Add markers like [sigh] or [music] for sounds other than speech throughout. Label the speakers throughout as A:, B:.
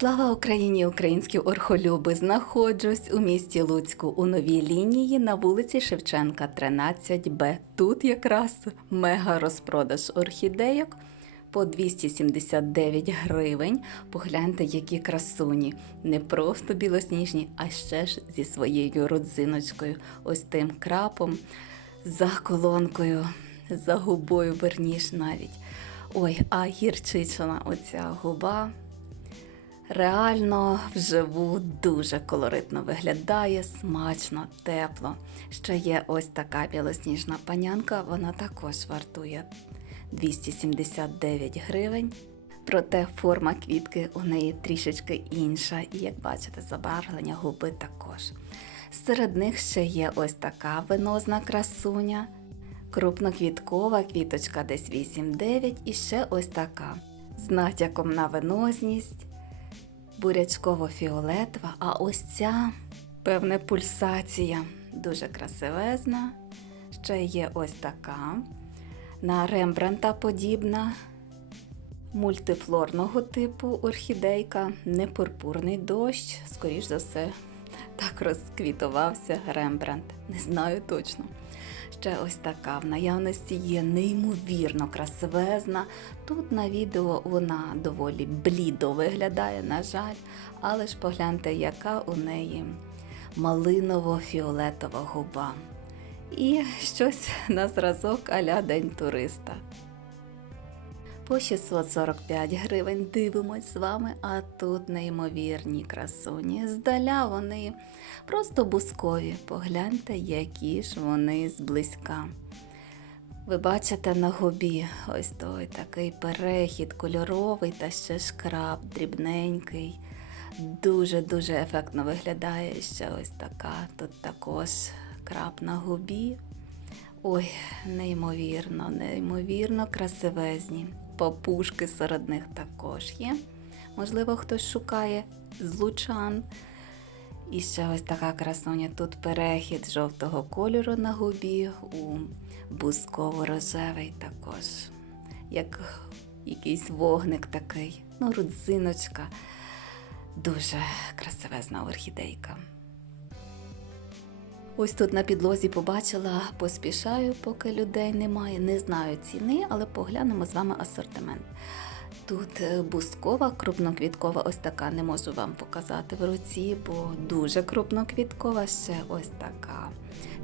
A: Слава Україні, українські орхолюби! Знаходжусь у місті Луцьку у новій лінії на вулиці Шевченка, 13Б. Тут якраз мега розпродаж орхідейок по 279 гривень. Погляньте, які красуні. Не просто білосніжні, а ще ж зі своєю родзиночкою, ось тим крапом, за колонкою, за губою верніш навіть. Ой, а гірчичина, оця губа. Реально вживу дуже колоритно виглядає, смачно, тепло. Ще є ось така білосніжна панянка, вона також вартує 279 гривень. Проте форма квітки у неї трішечки інша, і як бачите, забарвлення губи також. Серед них ще є ось така венозна красуня, крупноквіткова квіточка десь 8-9 і ще ось така з натяком на венозність бурячково-фіолетова, а ось ця певне пульсація, дуже красивезна. Ще є ось така на Рембранта подібна, мультифлорного типу орхідейка, не пурпурний дощ, скоріш за все, так розквітувався Рембрандт. Не знаю точно. Ще ось така в наявності є неймовірно красивезна. Тут на відео вона доволі блідо виглядає, на жаль, але ж погляньте, яка у неї малиново-фіолетова губа. І щось [laughs] на зразок аля День туриста. По 645 гривень дивимось з вами, а тут неймовірні красуні. Здаля вони просто бускові. Погляньте, які ж вони зблизька. Ви бачите на губі ось той такий перехід кольоровий та ще шкраб, дрібненький. Дуже-дуже ефектно виглядає ще ось така. Тут також крап на губі. Ой, неймовірно, неймовірно красивезні. Папушки серед них також є. Можливо, хтось шукає злучан. І ще ось така красуня. Тут перехід жовтого кольору на губі, у бусково-рожевий також. Як якийсь вогник такий. Ну, родзиночка. Дуже красивезна орхідейка. Ось тут на підлозі побачила, поспішаю, поки людей немає. Не знаю ціни, але поглянемо з вами асортимент. Тут е, бускова, крупноквіткова, ось така, не можу вам показати в руці, бо дуже крупноквіткова, ще ось така.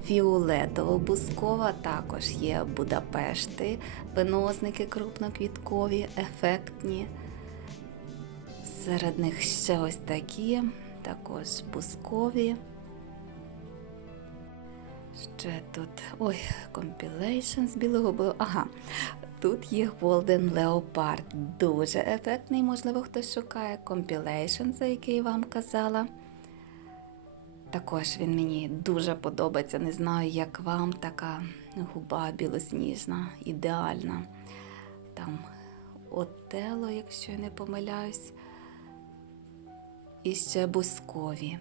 A: Фіолетово-бускова, також є Будапешти, винозники крупноквіткові, ефектні. Серед них ще ось такі, також бускові. Ще тут ой, compilation з білого бо- Ага, тут є Golden Leopard. Дуже ефектний, можливо, хтось шукає compilation, за який я вам казала. Також він мені дуже подобається. Не знаю, як вам така губа білосніжна, ідеальна. Там отело, якщо я не помиляюсь. І ще бускові.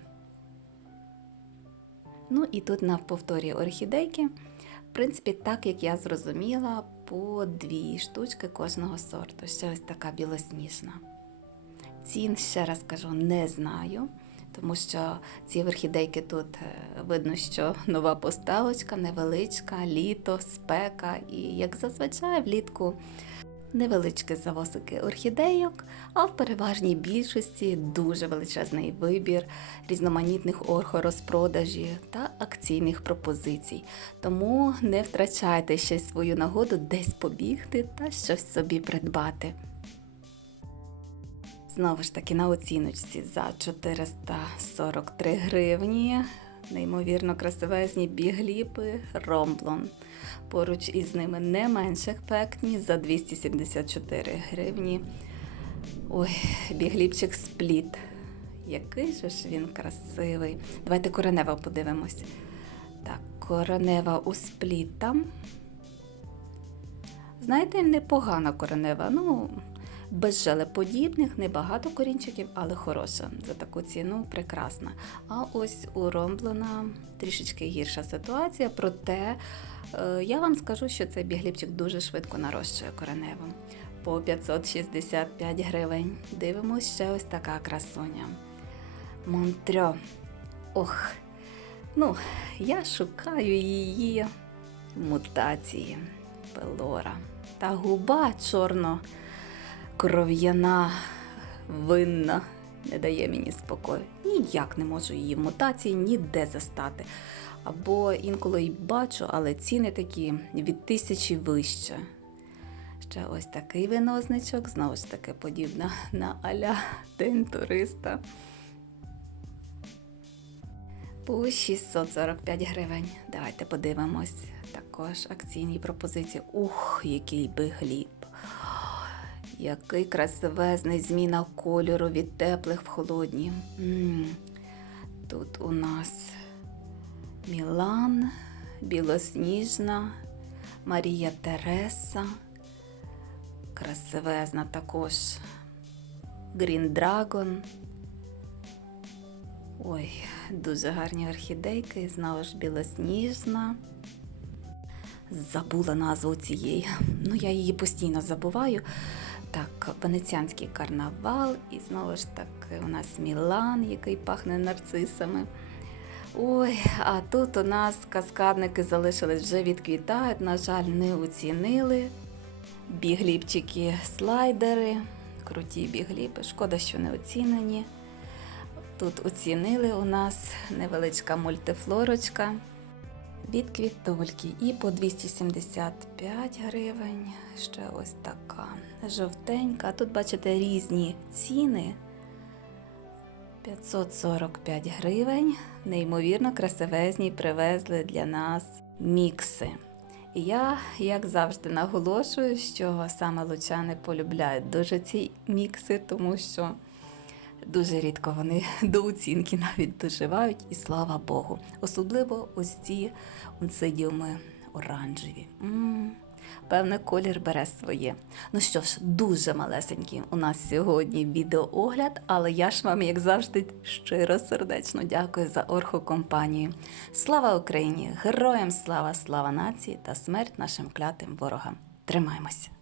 A: Ну і тут на повторі орхідейки, в принципі, так як я зрозуміла, по дві штучки кожного сорту. Ще ось така білосніжна. Цін, ще раз кажу, не знаю, тому що ці орхідейки тут е, видно, що нова поставочка, невеличка, літо, спека, і як зазвичай влітку невеличкі завосики орхідейок, а в переважній більшості дуже величезний вибір різноманітних орхорозпродажі та акційних пропозицій. Тому не втрачайте ще свою нагоду десь побігти та щось собі придбати. Знову ж таки на оціночці за 443 гривні. Неймовірно красивезні бігліпи ромблон. Поруч із ними не менше пекні за 274 гривні. Ой, бігліпчик спліт. Який же ж він красивий. Давайте коренева подивимось. Так, коренева у спліт там. Знаєте, непогана коренева. Ну, без желеподібних, небагато корінчиків, але хороша. За таку ціну прекрасна. А ось у Ромблена трішечки гірша ситуація, проте е, я вам скажу, що цей бігліпчик дуже швидко нарощує кореневу. по 565 гривень. Дивимось ще ось така красуня. Монтрьо. Ох, ну, я шукаю її мутації пелора. Та губа чорно кров'яна, винна. Не дає мені спокою. Ніяк не можу її мутації ніде застати. Або інколи й бачу, але ціни такі від тисячі вище. Ще ось такий винозничок, знову ж таки, подібна на аля День туриста. По 645 гривень. Давайте подивимось. Також акційні пропозиції. Ух, який би гліб. Який красивезний зміна кольору від теплих в холодні. м Тут у нас Мілан, Білосніжна, Марія Тереса. Красивезна також Green Dragon. Ой, дуже гарні орхідейки, знову ж білосніжна. Забула назву цієї. Ну, я її постійно забуваю. Так, венеціанський карнавал, і знову ж таки у нас Мілан, який пахне нарцисами. Ой, а тут у нас каскадники залишились вже відквітають, на жаль, не оцінили. Бігліпчики, слайдери, круті бігліпи. Шкода, що не оцінені. Тут оцінили у нас невеличка мультифлорочка від квітульки. І по 275 гривень. Ще ось така жовтенька. Тут бачите різні ціни. 545 гривень. Неймовірно красивезні привезли для нас мікси. І я, як завжди, наголошую, що саме лучани полюбляють дуже ці мікси, тому що дуже рідко вони [laughs] до оцінки навіть доживають, і слава Богу. Особливо ось ці онсидіуми оранжеві. м Певне, колір бере своє. Ну що ж, дуже малесенький у нас сьогодні відеоогляд, але я ж вам, як завжди, щиро сердечно дякую за орхокомпанію. Слава Україні! Героям слава, слава нації та смерть нашим клятим ворогам! Тримаймося!